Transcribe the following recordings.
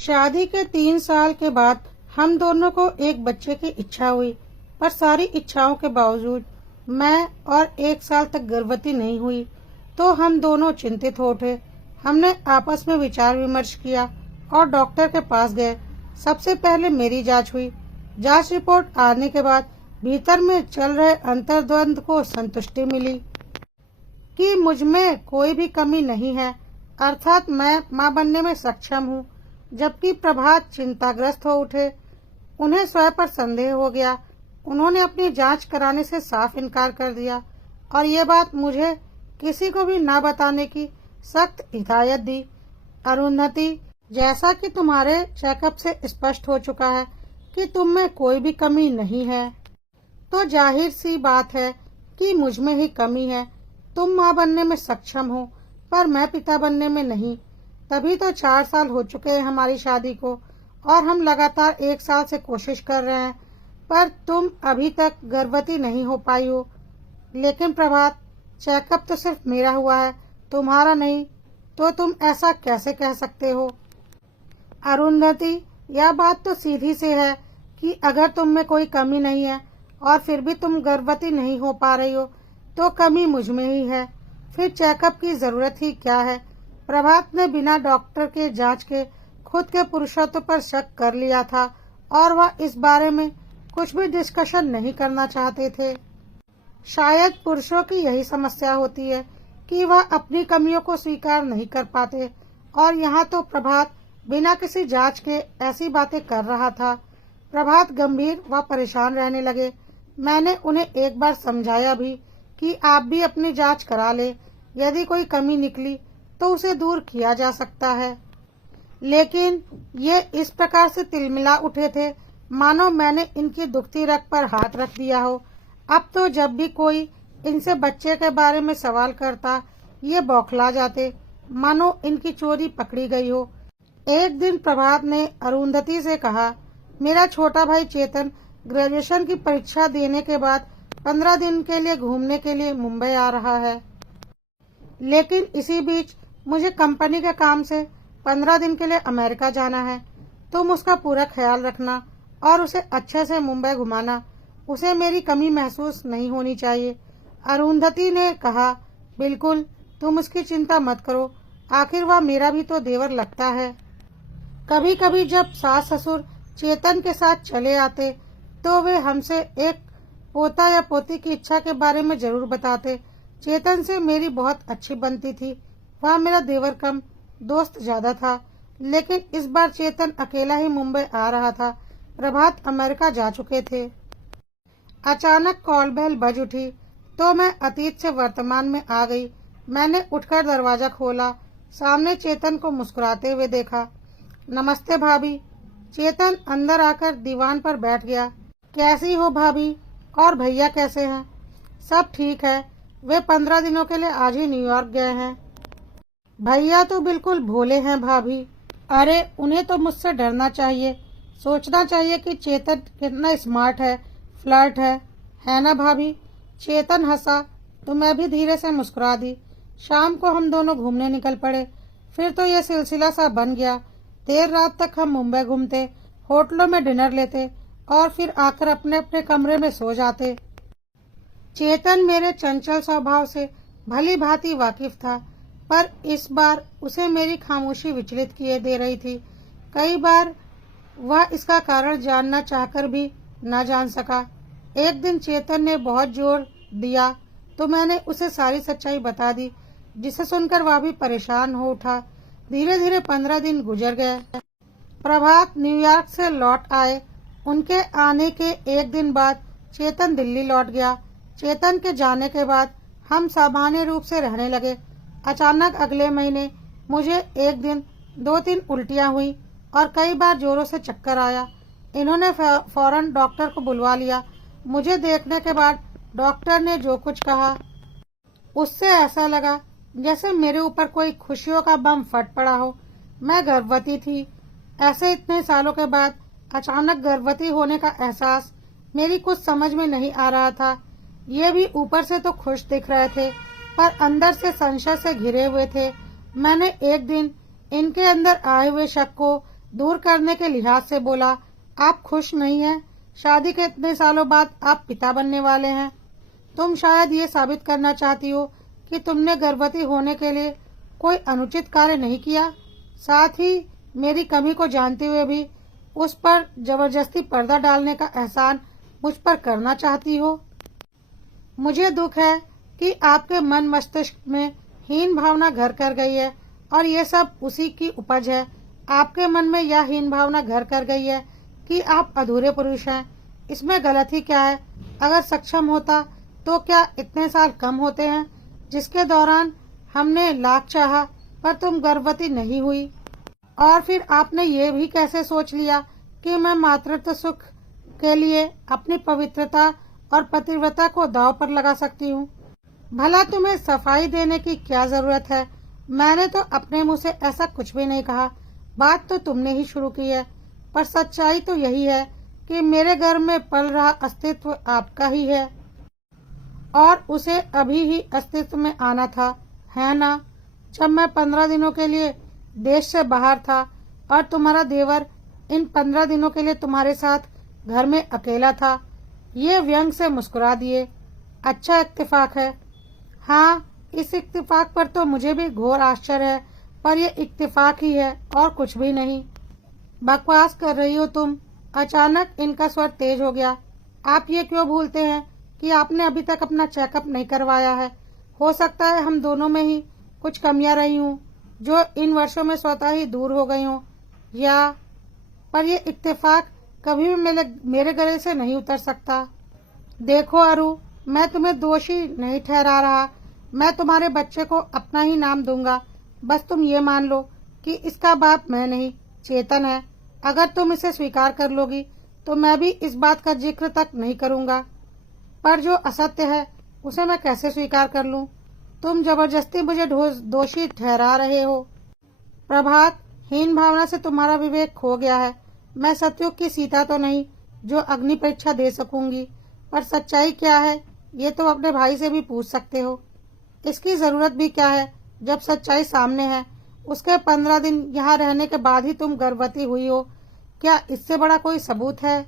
शादी के 3 साल के बाद हम दोनों को एक बच्चे की इच्छा हुई, पर सारी इच्छाओं के बावजूद मैं और 1 साल तक गर्भवती नहीं हुई, तो हम दोनों चिंतित हो उठे। हमने आपस में विचार विमर्श किया और डॉक्टर के पास गए। सबसे पहले मेरी जांच हुई। जांच रिपोर्ट आने के बाद भीतर में चल रहे अंतर्द्वंद को संतुष्टि मिली कि मुझ में कोई भी कमी नहीं है, अर्थात मैं मां बनने में सक्षम हूँ। जबकि प्रभात चिंताग्रस्त हो उठे। उन्हें स्वयं पर संदेह हो गया। उन्होंने अपनी जांच कराने से साफ इनकार कर दिया और ये बात मुझे किसी को भी न बताने की सख्त हिदायत दी। अरुंधति, जैसा कि तुम्हारे चेकअप से स्पष्ट हो चुका है कि तुम में कोई भी कमी नहीं है, तो जाहिर सी बात है कि मुझ में ही कमी है। तुम मां बनने में सक्षम हो, पर मैं पिता बनने में नहीं। तभी तो 4 साल हो चुके हैं हमारी शादी को और हम लगातार 1 साल से कोशिश कर रहे हैं, पर तुम अभी तक गर्भवती नहीं हो पाई हो। लेकिन प्रभात, चेकअप तो सिर्फ मेरा हुआ है, तुम्हारा नहीं, तो तुम ऐसा कैसे कह सकते हो? अरुंधति, यह बात तो सीधी से है कि अगर तुम में कोई कमी नहीं है और फिर भी तुम गर्भवती नहीं हो पा रही हो, तो कमी मुझ में ही है। फिर चेकअप की जरूरत ही क्या है? प्रभात ने बिना डॉक्टर के जांच के खुद के पुरुषत्व पर शक कर लिया था और वह इस बारे में कुछ भी डिस्कशन नहीं करना चाहते थे। शायद पुरुषों की यही समस्या होती है कि वह अपनी कमियों को स्वीकार नहीं कर पाते, और यहाँ तो प्रभात बिना किसी जांच के ऐसी बातें कर रहा था। प्रभात गंभीर व परेशान रहने लगे। मैंने उन्हें एक बार समझाया भी कि आप भी अपनी जांच करा ले। यदि कोई कमी निकली तो उसे दूर किया जा सकता है। लेकिन ये इस प्रकार से तिलमिला उठे थे मानो मैंने इनकी दुखती रग पर हाथ रख दिया हो। अब तो जब भी कोई इनसे बच्चे के बारे में सवाल करता, ये बौखला जाते मानो इनकी चोरी पकड़ी गई हो। एक दिन प्रभात ने अरुंधति से कहा, मेरा छोटा भाई चेतन ग्रेजुएशन की परीक्षा देने के बाद 15 दिन के लिए घूमने के लिए मुंबई आ रहा है। लेकिन इसी बीच मुझे कंपनी के काम से 15 दिन के लिए अमेरिका जाना है। तुम उसका पूरा ख्याल रखना और उसे अच्छे से मुंबई घुमाना। उसे मेरी कमी महसूस नहीं होनी चाहिए। अरुंधति ने कहा, बिल्कुल, तुम उसकी चिंता मत करो, आखिर वह मेरा भी तो देवर लगता है। कभी कभी जब सास ससुर चेतन के साथ चले आते तो वे हमसे एक पोता या पोती की इच्छा के बारे में जरूर बताते। चेतन से मेरी बहुत अच्छी बनती थी। वह मेरा देवर कम दोस्त ज्यादा था। लेकिन इस बार चेतन अकेला ही मुंबई आ रहा था। प्रभात अमेरिका जा चुके थे। अचानक कॉल बेल बज उठी तो मैं अतीत से वर्तमान में आ गई। मैंने उठकर दरवाजा खोला। सामने चेतन को मुस्कुराते हुए देखा। नमस्ते भाभी। चेतन अंदर आकर दीवान पर बैठ गया। कैसी हो भाभी? और भैया कैसे हैं? सब ठीक है। वे 15 दिनों के लिए आज ही न्यूयॉर्क गए हैं। भैया तो बिल्कुल भोले हैं भाभी। अरे, उन्हें तो मुझसे डरना चाहिए। सोचना चाहिए कि चेतन कितना स्मार्ट है, फ्लर्ट है ना भाभी? चेतन हंसा तो मैं भी धीरे से मुस्कुरा दी। शाम को हम दोनों घूमने निकल पड़े। फिर तो ये सिलसिला सा बन गया। देर रात तक हम मुंबई घूमते, होटलों में डिनर लेते और फिर आकर अपने अपने कमरे में सो जाते। चेतन मेरे चंचल स्वभाव से भली भांति वाकिफ था, पर इस बार उसे मेरी खामोशी विचलित किए दे रही थी। कई बार वह इसका कारण जानना चाहकर भी न जान सका। एक दिन चेतन ने बहुत जोर दिया तो मैंने उसे सारी सच्चाई बता दी, जिसे सुनकर वह भी परेशान हो उठा। धीरे धीरे 15 दिन गुजर गए। प्रभात न्यूयॉर्क से लौट आए। उनके आने के एक दिन बाद चेतन दिल्ली लौट गया। चेतन के जाने के बाद हम सामान्य रूप से रहने लगे। अचानक अगले महीने मुझे एक दिन 2-3 उल्टियां हुई और कई बार जोरों से चक्कर आया। इन्होंने फौरन डॉक्टर को बुलवा लिया। मुझे देखने के बाद डॉक्टर ने जो कुछ कहा उससे ऐसा लगा जैसे मेरे ऊपर कोई खुशियों का बम फट पड़ा हो। मैं गर्भवती थी। ऐसे इतने सालों के बाद अचानक गर्भवती होने का एहसास मेरी कुछ समझ में नहीं आ रहा था। ये भी ऊपर से तो खुश दिख रहे थे, पर अंदर से संशय से घिरे हुए थे। मैंने एक दिन इनके अंदर आए हुए शक को दूर करने के लिहाज से बोला, आप खुश नहीं हैं? शादी के इतने सालों बाद आप पिता बनने वाले हैं। तुम शायद ये साबित करना चाहती हो कि तुमने गर्भवती होने के लिए कोई अनुचित कार्य नहीं किया। साथ ही मेरी कमी को जानते हुए भी उस पर जबरदस्ती पर्दा डालने का एहसान मुझ पर करना चाहती हो। मुझे दुख है कि आपके मन मस्तिष्क में हीन भावना घर कर गई है और ये सब उसी की उपज है। आपके मन में यह हीन भावना घर कर गई है कि आप अधूरे पुरुष हैं। इसमें गलती क्या है? अगर सक्षम होता तो क्या इतने साल कम होते हैं जिसके दौरान हमने लाख चाहा पर तुम गर्भवती नहीं हुई? और फिर आपने ये भी कैसे सोच लिया कि मैं मातृत्व सुख के लिए अपनी पवित्रता और पतिव्रता को दांव पर लगा सकती हूँ? भला तुम्हें सफाई देने की क्या जरूरत है? मैंने तो अपने मुंह से ऐसा कुछ भी नहीं कहा। बात तो तुमने ही शुरू की है। पर सच्चाई तो यही है कि मेरे घर में पल रहा अस्तित्व आपका ही है और उसे अभी ही अस्तित्व में आना था, है ना? जब मैं 15 दिनों के लिए देश से बाहर था और तुम्हारा देवर इन 15 दिनों के लिए तुम्हारे साथ घर में अकेला था। ये व्यंग से मुस्कुरा दिए। अच्छा इत्तेफाक है। हाँ, इस इत्तेफाक पर तो मुझे भी घोर आश्चर्य है, पर यह इत्तेफाक ही है और कुछ भी नहीं। बकवास कर रही हो तुम। अचानक इनका स्वर तेज हो गया। आप ये क्यों भूलते हैं कि आपने अभी तक अपना चेकअप नहीं करवाया है? हो सकता है हम दोनों में ही कुछ कमियां रही हूँ जो इन वर्षों में स्वतः ही दूर हो गई हूँ, या पर ये इत्तेफाक कभी भी मेरे गले से नहीं उतर सकता। देखो अरु, मैं तुम्हें दोषी नहीं ठहरा रहा। मैं तुम्हारे बच्चे को अपना ही नाम दूंगा। बस तुम ये मान लो कि इसका बाप मैं नहीं, चेतन है। अगर तुम इसे स्वीकार कर लोगी तो मैं भी इस बात का जिक्र तक नहीं करूंगा। पर जो असत्य है उसे मैं कैसे स्वीकार कर लूं? तुम जबरदस्ती मुझे दोषी ठहरा रहे हो। प्रभात, हीन भावना से तुम्हारा विवेक खो गया है। मैं सतयुग की सीता तो नहीं जो अग्नि परीक्षा दे सकूंगी, पर सच्चाई क्या है ये तो अपने भाई से भी पूछ सकते हो। इसकी जरूरत भी क्या है जब सच्चाई सामने है। उसके 15 दिन यहाँ रहने के बाद ही तुम गर्भवती हुई हो। क्या इससे बड़ा कोई सबूत है?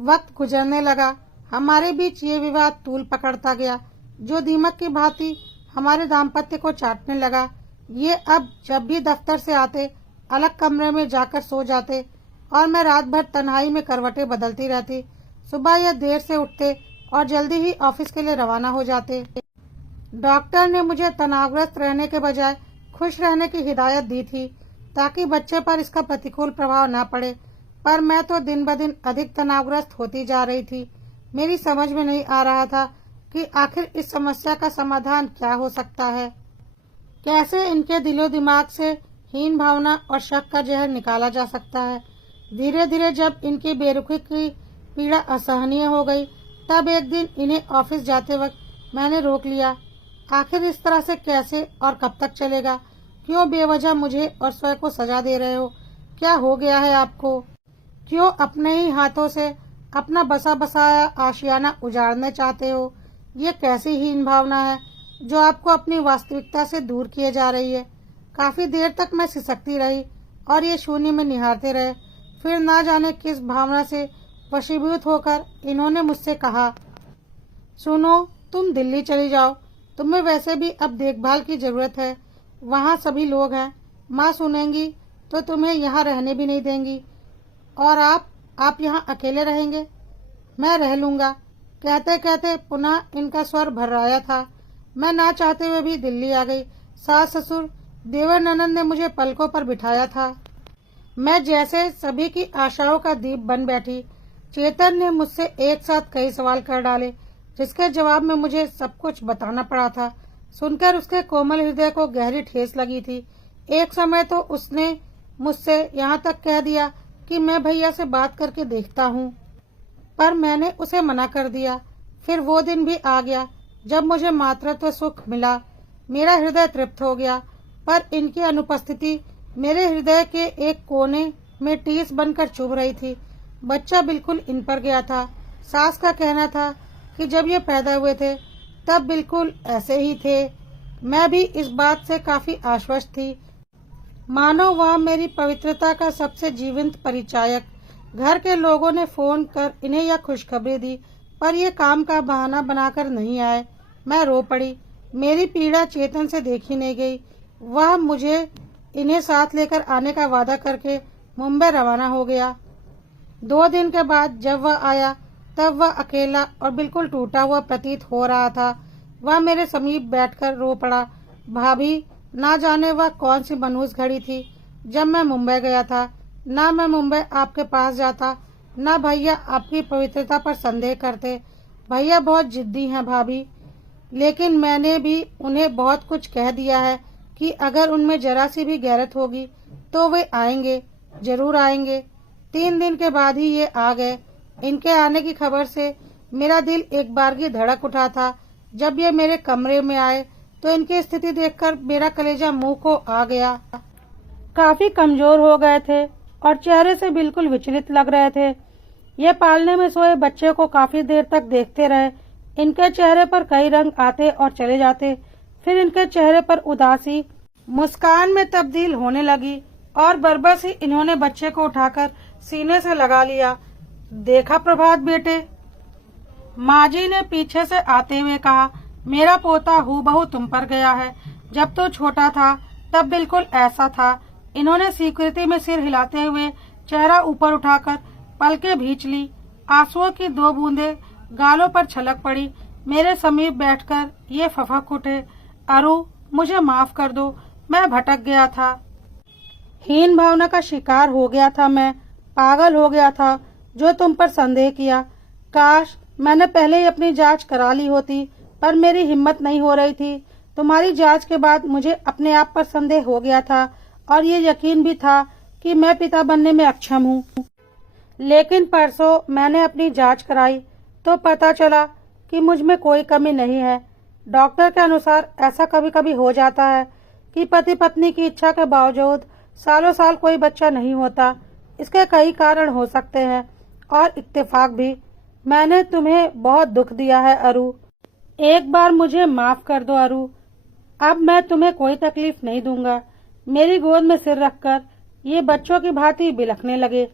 वक्त गुजरने लगा। हमारे बीच ये विवाद तूल पकड़ता गया, जो दीमक की भांति हमारे दाम्पत्य को चाटने लगा। ये अब जब भी दफ्तर से आते अलग कमरे में जाकर सो जाते और मैं रात भर तन्हाई में करवटें बदलती रहती। सुबह यह देर से उठते और जल्दी ही ऑफिस के लिए रवाना हो जाते। डॉक्टर ने मुझे तनावग्रस्त रहने के बजाय खुश रहने की हिदायत दी थी ताकि बच्चे पर इसका प्रतिकूल प्रभाव न पड़े, पर मैं तो दिन ब दिन अधिक तनावग्रस्त होती जा रही थी। मेरी समझ में नहीं आ रहा था कि आखिर इस समस्या का समाधान क्या हो सकता है। कैसे इनके दिलो दिमाग से हीन भावना और शक का जहर निकाला जा सकता है। धीरे धीरे जब इनकी बेरुखी की पीड़ा असहनीय हो गई, तब एक दिन इन्हें ऑफिस जाते वक्त मैंने रोक लिया। आखिर इस तरह से कैसे और कब तक चलेगा? क्यों बेवजह मुझे और स्वयं को सजा दे रहे हो? क्या हो गया है आपको? क्यों अपने ही हाथों से अपना बसा बसाया आशियाना उजाड़ने चाहते हो? ये कैसी हीन भावना है जो आपको अपनी वास्तविकता से दूर किए जा रही है। काफी देर तक मैं सिसकती रही और ये शून्य में निहारते रहे। फिर ना जाने किस भावना से वशीभूत होकर इन्होंने मुझसे कहा, सुनो, तुम दिल्ली चली जाओ। तुम्हें वैसे भी अब देखभाल की जरूरत है। वहाँ सभी लोग हैं। माँ सुनेंगी तो तुम्हें यहाँ रहने भी नहीं देंगी और आप यहाँ अकेले रहेंगे। मैं रह लूंगा। कहते कहते पुनः इनका स्वर भर्राया था। मैं ना चाहते हुए भी दिल्ली आ गई। सास ससुर देवर ननद ने मुझे पलकों पर बिठाया था। मैं जैसे सभी की आशाओं का दीप बन बैठी। चेतन ने मुझसे एक साथ कई सवाल कर डाले, जिसके जवाब में मुझे सब कुछ बताना पड़ा था। सुनकर उसके कोमल हृदय को गहरी ठेस लगी थी। एक समय तो उसने मुझसे यहाँ तक कह दिया कि मैं भैया से बात करके देखता हूँ, पर मैंने उसे मना कर दिया। फिर वो दिन भी आ गया जब मुझे मातृत्व सुख मिला। मेरा हृदय तृप्त हो गया, पर इनकी अनुपस्थिति मेरे हृदय के एक कोने में टीस बनकर चुभ रही थी। बच्चा बिल्कुल इन पर गया था। सास का कहना था कि जब ये पैदा हुए थे तब बिल्कुल ऐसे ही थे। मैं भी इस बात से काफी आश्वस्त थी। मानो वह मेरी पवित्रता का सबसे जीवंत परिचायक। घर के लोगों ने फोन कर इन्हें यह खुशखबरी दी, पर ये काम का बहाना बनाकर नहीं आए। मैं रो पड़ी। मेरी पीड़ा चेतन से देखी नहीं गई। वह मुझे इन्हें साथ लेकर आने का वादा करके मुंबई रवाना हो गया। 2 दिन के बाद जब वह आया तब वह अकेला और बिल्कुल टूटा हुआ प्रतीत हो रहा था। वह मेरे समीप बैठकर रो पड़ा। भाभी, ना जाने वह कौन सी मनहूस घड़ी थी जब मैं मुंबई गया था। ना मैं मुंबई आपके पास जाता, ना भैया आपकी पवित्रता पर संदेह करते। भैया बहुत जिद्दी हैं भाभी, लेकिन मैंने भी उन्हें बहुत कुछ कह दिया है कि अगर उनमें जरा सी भी गैरत होगी तो वे आएंगे, जरूर आएंगे। 3 दिन के बाद ही ये आ गए। इनके आने की खबर से मेरा दिल एक बार की धड़क उठा था। जब ये मेरे कमरे में आए तो इनकी स्थिति देखकर मेरा कलेजा मुंह को आ गया। काफी कमजोर हो गए थे और चेहरे से बिल्कुल विचलित लग रहे थे। ये पालने में सोए बच्चे को काफी देर तक देखते रहे। इनके चेहरे पर कई रंग आते और चले जाते, फिर इनके चेहरे पर उदासी मुस्कान में तब्दील होने लगी और बरबस ही इन्होंने बच्चे को उठाकर सीने से लगा लिया। देखा प्रभात बेटे, माँ जी ने पीछे से आते हुए कहा, मेरा पोता हूबहू तुम पर गया है। जब तो छोटा था तब बिल्कुल ऐसा था। इन्होंने स्वीकृति में सिर हिलाते हुए चेहरा ऊपर उठाकर पलकें भींच ली। आंसुओं की 2 बूंदें गालों पर छलक पड़ी। मेरे समीप बैठकर ये फफक उठे, अरु मुझे माफ कर दो, मैं भटक गया था। हीन भावना का शिकार हो गया था, मैं पागल हो गया था जो तुम पर संदेह किया। काश मैंने पहले ही अपनी जांच करा ली होती, पर मेरी हिम्मत नहीं हो रही थी। तुम्हारी जांच के बाद मुझे अपने आप पर संदेह हो गया था और ये यकीन भी था कि मैं पिता बनने में अक्षम हूँ। लेकिन परसों मैंने अपनी जांच कराई तो पता चला कि मुझ में कोई कमी नहीं है। डॉक्टर के अनुसार ऐसा कभी कभी हो जाता है कि पति पत्नी की इच्छा के बावजूद सालों साल कोई बच्चा नहीं होता। इसके कई कारण हो सकते हैं और इत्तेफाक भी। मैंने तुम्हें बहुत दुख दिया है अरु। एक बार मुझे माफ कर दो अरु। अब मैं तुम्हें कोई तकलीफ नहीं दूंगा। मेरी गोद में सिर रखकर ये बच्चों की भांति बिलखने लगे।